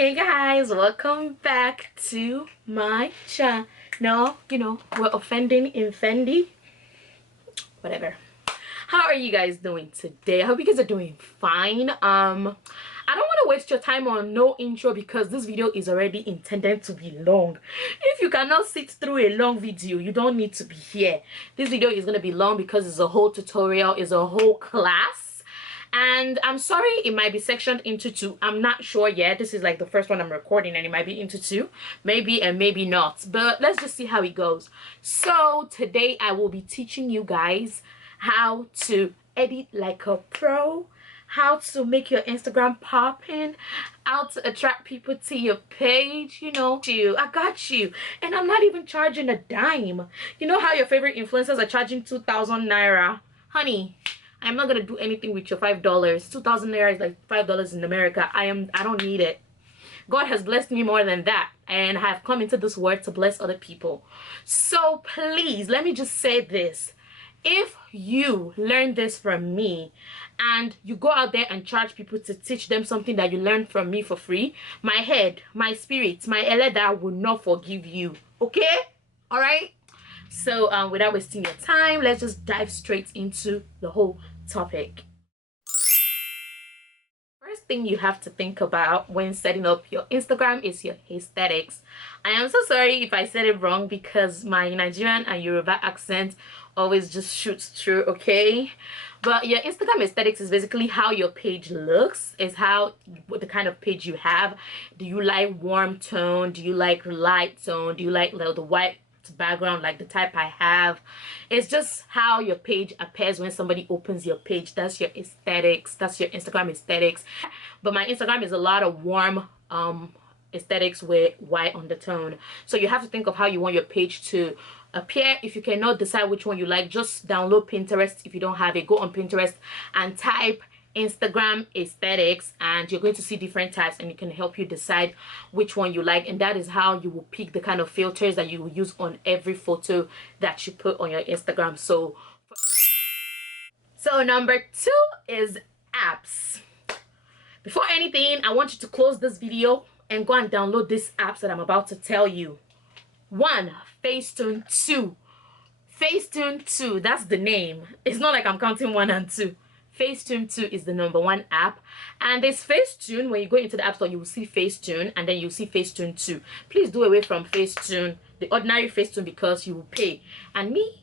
Hey guys, welcome back to my channel. We're offending in Fendi. Whatever. How are you guys doing today? I hope you guys are doing fine. I don't want to waste your time on no intro because this video is already intended to be long. If you cannot sit through a long video, you don't need to be here. This video is going to be long because it's a whole tutorial, it's a whole class. And I'm sorry, it might be sectioned into two. I'm not sure yet. This is like the first one I'm recording and it might be into two. Maybe and maybe not. But let's just see how it goes. So today I will be teaching you guys how to edit like a pro, how to make your Instagram popping, how to attract people to your page. I got you. And I'm not even charging a dime. You know how your favorite influencers are charging 2,000 naira? Honey, I'm not gonna do anything with your $5. 2,000 naira is like $5 in America. I don't need it. God has blessed me more than that, and I have come into this world to bless other people. So please, let me just say this. If you learn this from me and you go out there and charge people to teach them something that you learned from me for free, my head, my spirit, my Eleda will not forgive you. Okay? All right? So without wasting your time, let's just dive straight into the whole topic. First thing you have to think about when setting up your Instagram is your aesthetics. I am so sorry if I said it wrong because my Nigerian and Yoruba accent always just shoots through, okay? But your Instagram aesthetics is basically how your page looks, is how the kind of page you have. Do you like warm tone? Do you like light tone? Do you like the white background like the type I have? It's just how your page appears when somebody opens your page. That's your aesthetics. That's your Instagram aesthetics. But my Instagram is a lot of warm aesthetics with white undertone. So you have to think of how you want your page to appear. If you cannot decide which one you like, just download Pinterest. If you don't have it, go on Pinterest and type Instagram aesthetics and you're going to see different types, and it can help you decide which one you like, and that is how you will pick the kind of filters that you will use on every photo that you put on your Instagram. So number 2 is apps. Before anything, I want you to close this video and go and download these apps that I'm about to tell you. 1, FACETUNE. 2, FACETUNE 2, that's the name. It's not like I'm counting 1 and 2. FACETUNE 2 is the #1 app, and there's FACETUNE. When you go into the app store, you will see FACETUNE, and then you'll see FACETUNE 2. Please do away from FACETUNE, the ordinary FACETUNE, because you will pay. And me,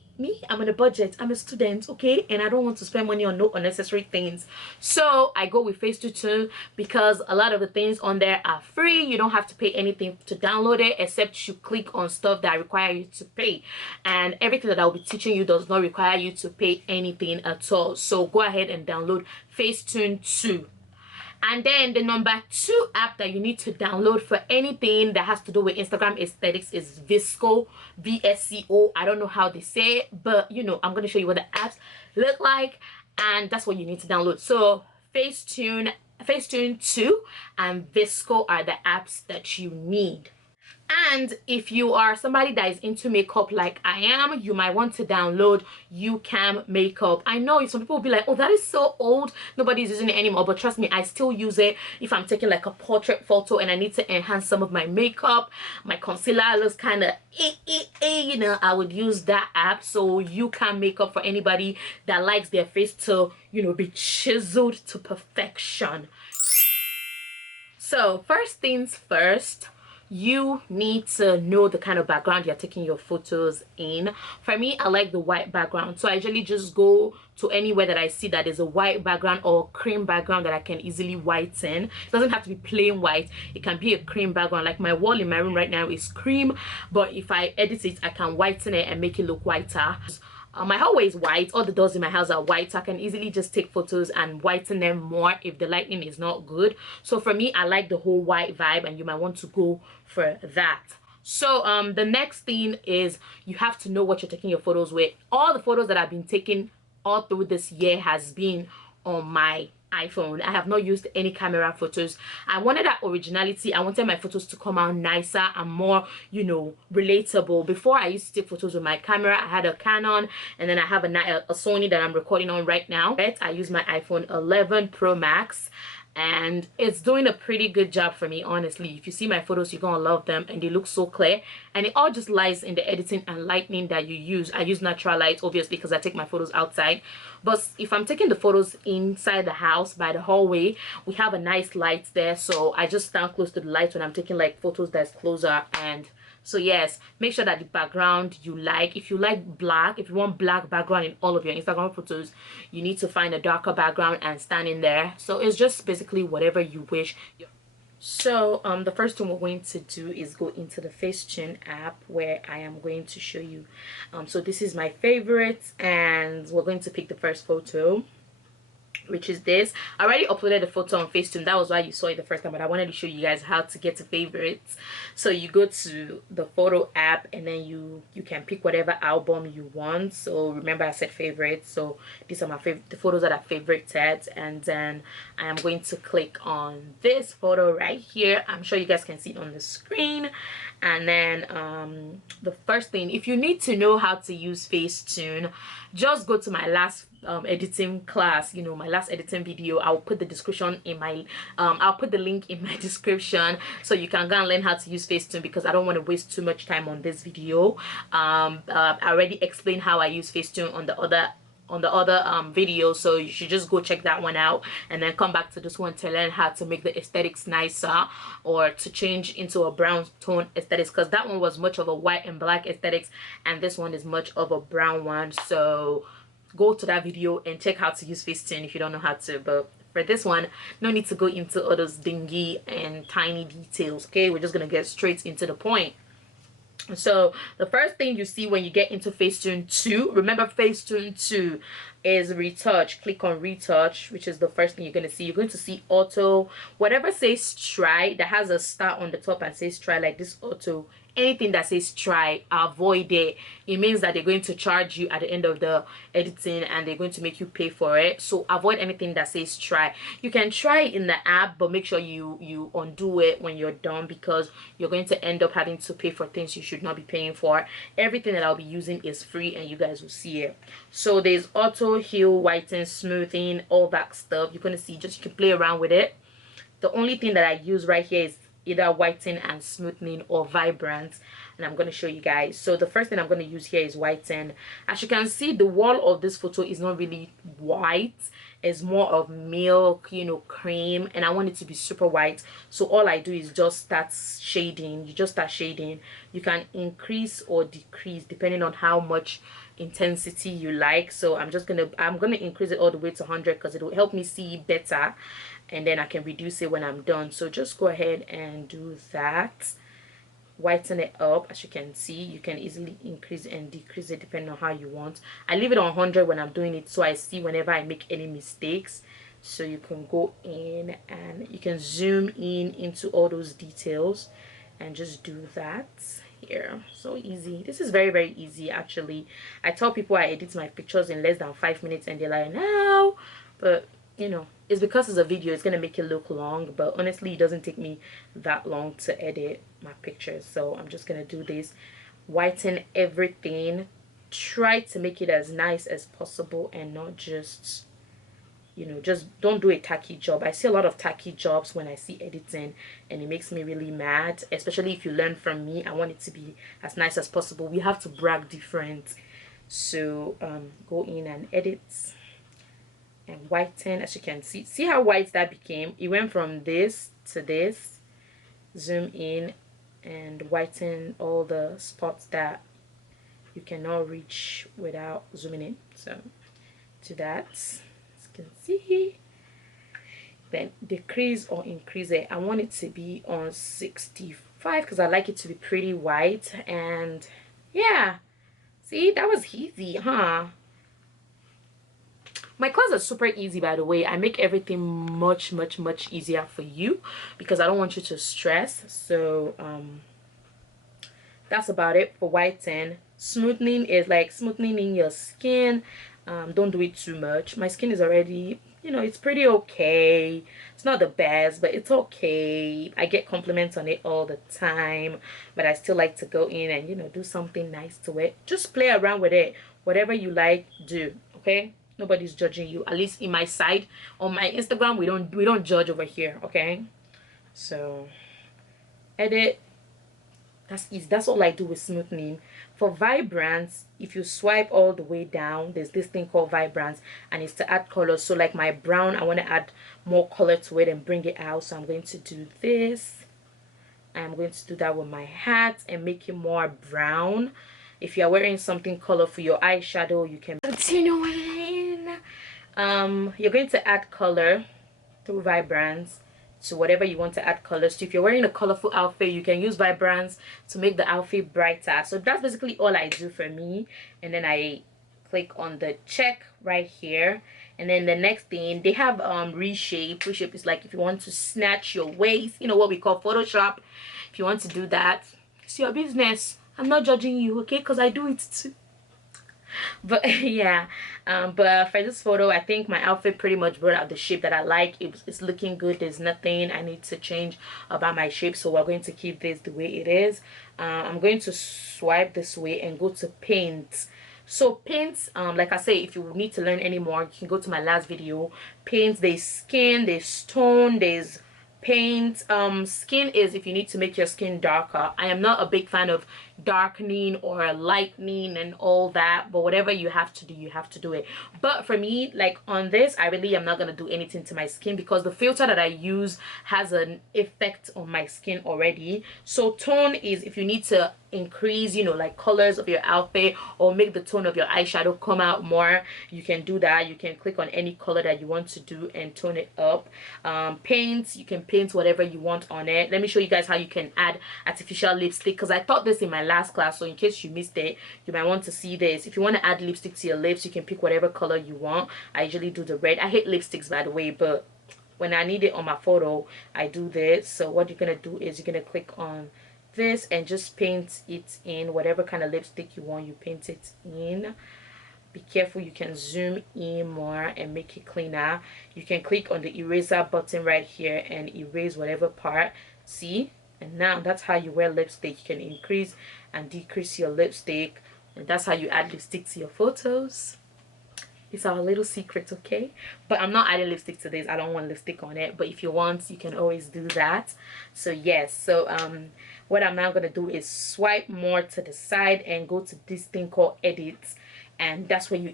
I'm on a budget. I'm a student, okay, and I don't want to spend money on no unnecessary things. So I go with FACETUNE 2 because a lot of the things on there are free. You don't have to pay anything to download it, except you click on stuff that require you to pay. And everything that I'll be teaching you does not require you to pay anything at all. So go ahead and download FACETUNE 2. And then the #2 app that you need to download for anything that has to do with Instagram aesthetics is VSCO, VSCO. I don't know how they say it, but I'm going to show you what the apps look like, and that's what you need to download. So FACETUNE 2 and VSCO are the apps that you need. And if you are somebody that is into makeup like I am, you might want to download YouCam Makeup. I know some people will be like, oh, that is so old, nobody's using it anymore, but trust me, I still use it if I'm taking like a portrait photo and I need to enhance some of my makeup, my concealer looks kind of I would use that app. So YouCam Makeup for anybody that likes their face to be chiseled to perfection. So first things first, you need to know the kind of background you're taking your photos in. For me, I like the white background, so I usually just go to anywhere that I see that is a white background or cream background that I can easily whiten. It doesn't have to be plain white, it can be a cream background. Like my wall in my room right now is cream, but if I edit it, I can whiten it and make it look whiter. My hallway is white, all the doors in my house are white, so I can easily just take photos and whiten them more if the lighting is not good. So for me, I like the whole white vibe, and you might want to go for that. So the next thing is you have to know what you're taking your photos with. All the photos that I've been taking all through this year has been on my iPhone. I have not used any camera photos. I wanted that originality. I wanted my photos to come out nicer and more, relatable. Before, I used to take photos with my camera. I had a Canon, and then I have a Sony that I'm recording on right now. I use my iPhone 11 Pro Max, and it's doing a pretty good job for me. Honestly, if you see my photos, you're gonna love them, and they look so clear, and it all just lies in the editing and lighting that you use. I use natural light, obviously, because I take my photos outside, but if I'm taking the photos inside the house by the hallway, we have a nice light there, so I just stand close to the light when I'm taking like photos that's closer. And so yes, make sure that the background you like, if you like black, if you want black background in all of your Instagram photos, you need to find a darker background and stand in there. So it's just basically whatever you wish. So the first thing we're going to do is go into the FACETUNE app, where I am going to show you. So this is my favorite, and we're going to pick the first photo, which is this. I already uploaded the photo on FACETUNE. That was why you saw it the first time, but I wanted to show you guys how to get to favorites. So you go to the photo app, and then you can pick whatever album you want. So remember, I said favorites, so these are my favorite, the photos that are favorited. And then I am going to click on this photo right here. I'm sure you guys can see it on the screen. And then the first thing, if you need to know how to use FACETUNE, just go to my last editing class, you know, my last editing video. I'll put the description in my I'll put the link in my description, so you can go and learn how to use FACETUNE, because I don't want to waste too much time on this video. I already explained how I use FACETUNE on the other video, so you should just go check that one out, and then come back to this one to learn how to make the aesthetics nicer, or to change into a brown tone aesthetics, because that one was much of a white and black aesthetics, and this one is much of a brown one. So go to that video and check how to use FACETUNE if you don't know how to. But for this one, no need to go into all those dingy and tiny details. Okay, we're just gonna get straight into the point. So the first thing you see when you get into FACETUNE 2, remember FACETUNE 2 is retouch. Click on retouch, which is the first thing you're going to see. You're going to see auto, whatever says try, that has a star on the top and says try, like this auto. Anything that says try, avoid it. It means that they're going to charge you at the end of the editing, and they're going to make you pay for it. So avoid anything that says try. You can try it in the app, but make sure you undo it when you're done, because you're going to end up having to pay for things you should not be paying for. Everything that I'll be using is free, and you guys will see it. So there's auto, heal, whiten, smoothing, all that stuff. You're going to see, just you can play around with it. The only thing that I use right here is either whiten and smoothing, or vibrant, and I'm going to show you guys. So the first thing I'm going to use here is whiten. As you can see, the wall of this photo is not really white, it's more of milk, you know, cream, and I want it to be super white. So all I do is just start shading. You just start shading. You can increase or decrease depending on how much intensity you like. So I'm gonna increase it all the way to 100, because it will help me see better, and then I can reduce it when I'm done. So just go ahead and do that. Whiten it up. As you can see, you can easily increase and decrease it depending on how you want. I leave it on 100 when I'm doing it, so I see whenever I make any mistakes. So you can go in and you can zoom in into all those details and just do that here. So easy. This is very, very easy. Actually, I tell people I edit my pictures in less than 5 minutes, and they're like, no, but you know, it's because it's a video, it's gonna make it look long, but honestly it doesn't take me that long to edit my pictures. So I'm just gonna do this, whiten everything, try to make it as nice as possible, and not just, you know, just don't do a tacky job. I see a lot of tacky jobs when I see editing, and it makes me really mad, especially if you learn from me. I want it to be as nice as possible. We have to brag different. So go in and edit and whiten. As you can see how white that became. It went from this to this. Zoom in and whiten all the spots that you cannot reach without zooming in. So to that, as you can see, then decrease or increase it. I want it to be on 65 because I like it to be pretty white. And yeah, see, that was easy, huh? My class is super easy, by the way. I make everything much easier for you because I don't want you to stress. So that's about it for whiten. Smoothing is like smoothing in your skin. Don't do it too much. My skin is already, you know, it's pretty okay. It's not the best, but it's okay. I get compliments on it all the time, but I still like to go in and, you know, do something nice to it. Just play around with it. Whatever you like, do, okay? Nobody's judging you, at least in my side. On my Instagram, we don't judge over here, okay? So edit. That's easy. That's all I do with smoothing. For vibrance, if you swipe all the way down, there's this thing called vibrance, and it's to add colors. So like my brown, I want to add more color to it and bring it out. So I'm going to do this. I'm going to do that with my hat and make it more brown. If you're wearing something colorful, your eyeshadow, you can continuing. You're going to add color through vibrance to whatever you want to add colors to. If you're wearing a colorful outfit, you can use vibrance to make the outfit brighter. So that's basically all I do for me. And then I click on the check right here. And then the next thing, they have reshape. Reshape is like if you want to snatch your waist, you know what we call Photoshop. If you want to do that, it's your business. I'm not judging you, okay? Because I do it too. But yeah, but for this photo, I think my outfit pretty much brought out the shape that I like. It's looking good. There's nothing I need to change about my shape, so we're going to keep this the way it is. I'm going to swipe this way and go to paint. So paints, like I say, if you need to learn any more, you can go to my last video. Paints, there's skin, there's tone, there's paint. Skin is if you need to make your skin darker. I am not a big fan of darkening or lightening and all that, but whatever you have to do, you have to do it. But for me, like on this, I really am not gonna do anything to my skin because the filter that I use has an effect on my skin already. So tone is if you need to increase, you know, like colors of your outfit or make the tone of your eyeshadow come out more, you can do that. You can click on any color that you want to do and tone it up. Paints, you can paint whatever you want on it. Let me show you guys how you can add artificial lipstick, because I taught this in my last class, so in case you missed it, you might want to see this. If you want to add lipstick to your lips, you can pick whatever color you want. I usually do the red. I hate lipsticks, by the way, but when I need it on my photo, I do this. So what you're gonna do is you're gonna click on this and just paint it in. Whatever kind of lipstick you want, you paint it in. Be careful, you can zoom in more and make it cleaner. You can click on the eraser button right here and erase whatever part. See? And now that's how you wear lipstick. You can increase and decrease your lipstick, and that's how you add lipstick to your photos. It's our little secret, okay? But I'm not adding lipstick to this. I don't want lipstick on it, but if you want, you can always do that. So yes, so what I'm now gonna do is swipe more to the side and go to this thing called edit, and that's where you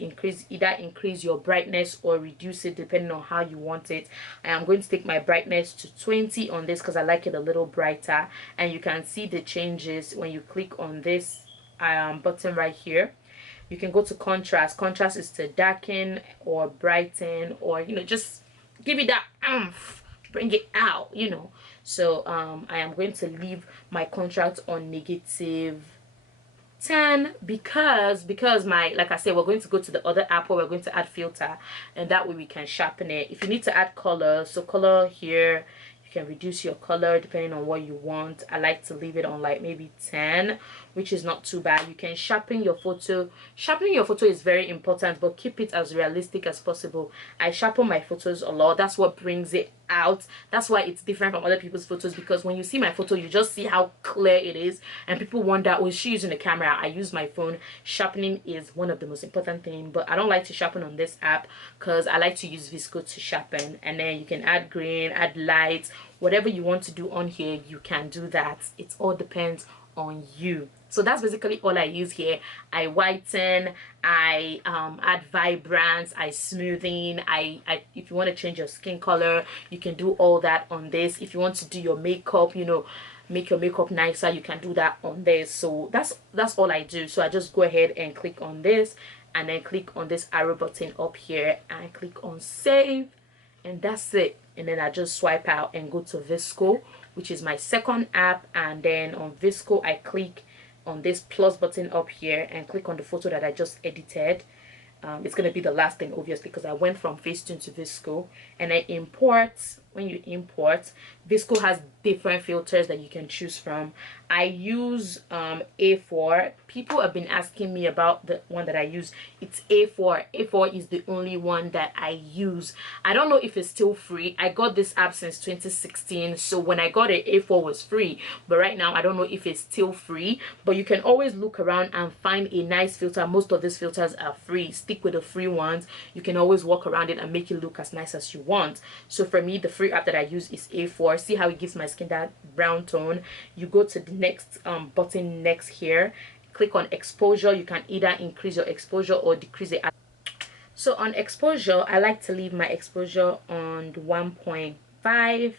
either increase your brightness or reduce it depending on how you want it. I am going to take my brightness to 20 on this because I like it a little brighter, and you can see the changes when you click on this button right here. You can go to contrast. Contrast is to darken or brighten, or you know, just give it that oomph, bring it out, you know. So I am going to leave my contrast on -10 because my, like I said, we're going to go to the other app where we're going to add filter, and that way we can sharpen it. If you need to add color, so color here, you can reduce your color depending on what you want. I like to leave it on like maybe 10, which is not too bad. You can sharpen your photo. Sharpening your photo is very important, but keep it as realistic as possible. I sharpen my photos a lot. That's what brings it out. That's why it's different from other people's photos, because when you see my photo, you just see how clear it is, and people wonder, oh, is she using a camera? I use my phone. Sharpening is one of the most important things, but I don't like to sharpen on this app because I like to use VSCO to sharpen. And then you can add green, add light, whatever you want to do on here, you can do that. It all depends on you. So that's basically all I use here. I whiten, I add vibrance, I smoothing, I if you want to change your skin color, you can do all that on this. If you want to do your makeup, you know, make your makeup nicer, you can do that on this. So that's all I do. So I just go ahead and click on this, and then click on this arrow button up here and click on save, and that's it. And then I just swipe out and go to VSCO, which is my second app, and then on VSCO I click on this plus button up here and click on the photo that I just edited. It's going to be the last thing, obviously, because I went from FACETUNE to VSCO, and I import when you import, VSCO has different filters that you can choose from. I use A4. People have been asking me about the one that I use. It's A4. A4 is the only one that I use. I don't know if it's still free. I got this app since 2016, so when I got it, A4 was free, but right now I don't know if it's still free. But you can always look around and find a nice filter. Most of these filters are free. Stick with the free ones. You can always walk around it and make it look as nice as you want. So for me, the free app that I use is A4. See how it gives my skin that brown tone? You go to the next button next here, click on exposure. You can either increase your exposure or decrease it. So on exposure, I like to leave my exposure on 1.5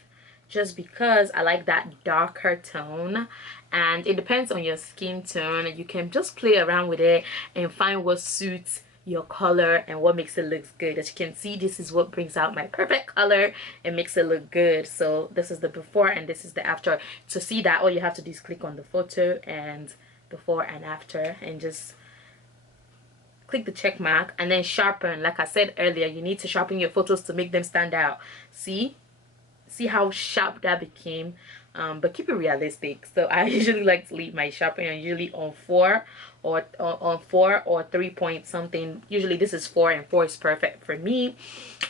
just because I like that darker tone, and it depends on your skin tone. You can just play around with it and find what suits your color and what makes it look good. As you can see, this is what brings out my perfect color and makes it look good. So this is the before and this is the after. To see that, all you have to do is click on the photo and before and after, and just click the check mark and then sharpen. Like I said earlier, you need to sharpen your photos to make them stand out. See how sharp that became? But keep it realistic. So I usually like to leave my sharpening usually on 4 or on 4 or 3 point something. Usually this is 4 and 4 is perfect for me.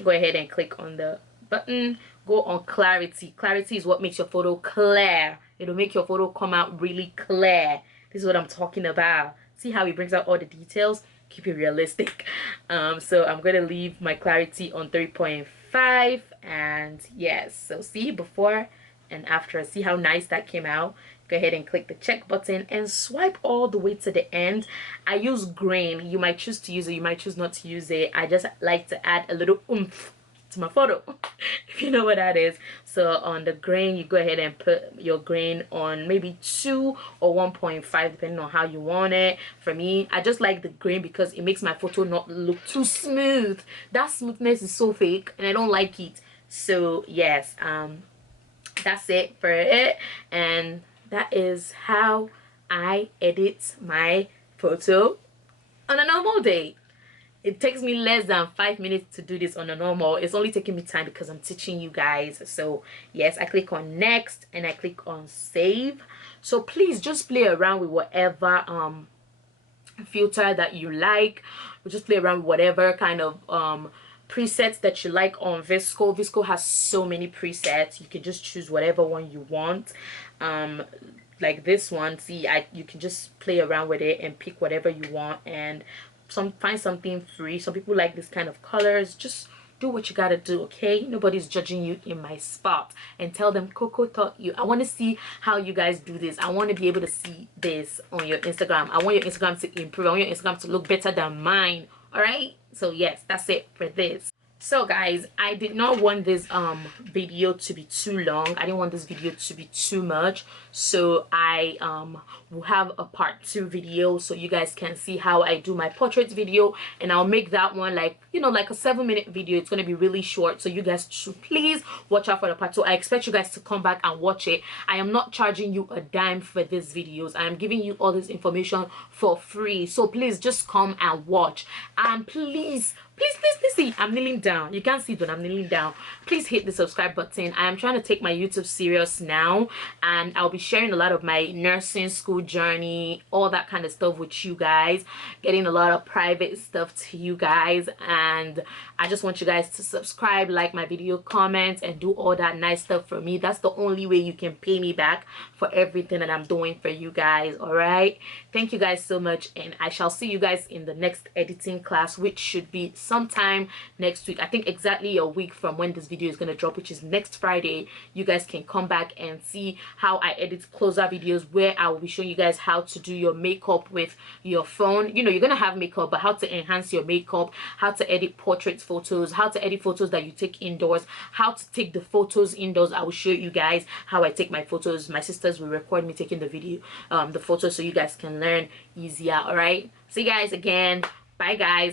Go ahead and click on the button. Go on clarity. Clarity is what makes your photo clear. It'll make your photo come out really clear. This is what I'm talking about. See how it brings out all the details? Keep it realistic. So I'm going to leave my clarity on 3.5, and yes, so see before and after. See how nice that came out? Go ahead and click the check button and swipe all the way to the end. I use grain. You might choose to use it, you might choose not to use it. I just like to add a little oomph to my photo, if you know what that is. So on the grain, you go ahead and put your grain on maybe 2 or 1.5 depending on how you want it. For me, I just like the grain because it makes my photo not look too smooth. That smoothness is so fake and I don't like it. So yes, that's it for it, and that is how I edit my photo on a normal day. It takes me less than 5 minutes to do this on a normal. It's only taking me time because I'm teaching you guys. So yes, I click on next and I click on save. So please just play around with whatever filter that you like. Just play around with whatever kind of presets that you like on VSCO. VSCO has so many presets. You can just choose whatever one you want. Like this one, see, you can just play around with it and pick whatever you want and find something free. Some people like this kind of colors. Just do what you gotta do, okay? Nobody's judging you in my spot. And tell them Coco taught you. I want to see how you guys do this. I want to be able to see this on your Instagram. I want your Instagram to improve. I want your Instagram to look better than mine. All right, so yes, that's it for this. So guys, I did not want this video to be too long. I didn't want this video to be too much, so I will have a part 2 video so you guys can see how I do my portrait video, and I'll make that one like, you know, like a 7-minute video. It's going to be really short, so you guys should please watch out for the part 2. I expect you guys to come back and watch it. I am not charging you a dime for these videos. I am giving you all this information for free, so please just come and watch. And please see, I'm kneeling down. You can't see, but I'm kneeling down. Please hit the subscribe button. I am trying to take my YouTube serious now, and I'll be sharing a lot of my nursing school journey, all that kind of stuff with you guys, getting a lot of private stuff to you guys. And I just want you guys to subscribe, like my video, comment, and do all that nice stuff for me. That's the only way you can pay me back for everything that I'm doing for you guys. All right, thank you guys so much, and I shall see you guys in the next editing class, which should be sometime next week. I think exactly a week from when this video is going to drop, which is next Friday. You guys can come back and see how I edit closer videos, where I will be showing you guys how to do your makeup with your phone. You know, you're gonna have makeup, but how to enhance your makeup, how to edit portrait photos, how to edit photos that you take indoors, how to take the photos indoors. I will show you guys how I take my photos. My sisters will record me taking the video, the photos, so you guys can learn easier. All right, see you guys again. Bye guys.